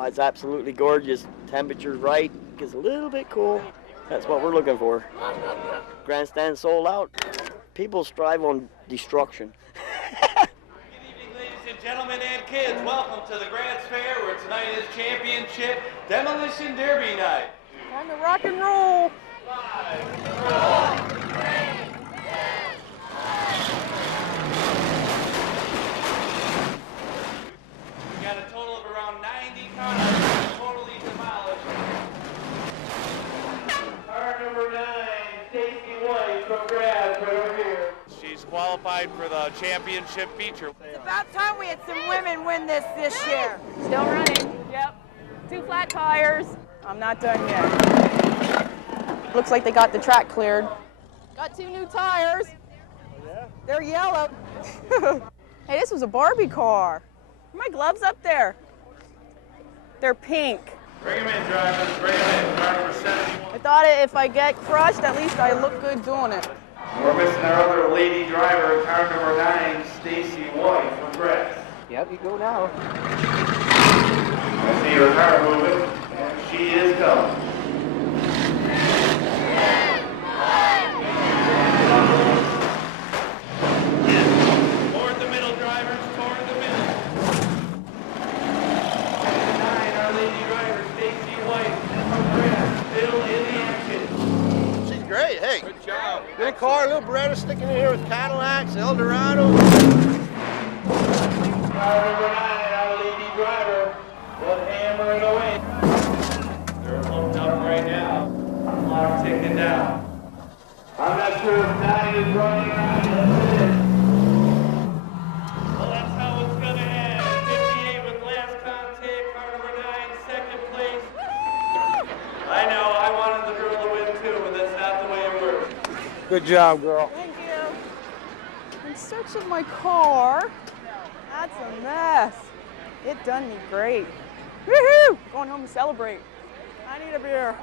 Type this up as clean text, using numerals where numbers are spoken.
Oh, it's absolutely gorgeous. Temperature's right. Gets a little bit cool. That's what we're looking for. Grandstand sold out. People strive on destruction. Good evening, ladies and gentlemen and kids. Welcome to the Gratz Fair, where tonight is championship Demolition Derby night. Time to rock and roll. 5, 4, 3, 2, 1. We got a total of around 90 cars totally demolished. Car number 9, Stacy White from Gratz, right over here. She's qualified for the championship feature. It's about time we had some women win this year. Still running. Yep. 2 flat tires. I'm not done yet. Looks like they got the track cleared. Got 2 new tires. Yeah. They're yellow. Hey, this was a Barbie car. Are my gloves up there? They're pink. Bring them in, drivers. Bring them in. Car number 71. I thought if I get crushed, at least I look good doing it. We're missing our other lady driver, car number 9, Stacy White from Gratz. Yep, you go now. I see her car moving, and she is coming. Toward the middle, drivers, toward the middle. And 9, our lady driver, Stacy White from Gratz, still in the action. She's great, hey. Good job. Good car, little Beretta sticking in here with Cadillacs, Eldorado. Car number 9, our lady driver, will hammer it away. They're hooked up right now. Clock ticking down. I'm not sure if 9 is running on it. Well, that's how it's going to end. 58 with last contact. Car number 9, second place. I know, I wanted the girl to win too, but that's not the way it works. Good job, girl. Thank you. In search of my car. That's a mess. It done me great. Woohoo! Going home to celebrate. I need a beer.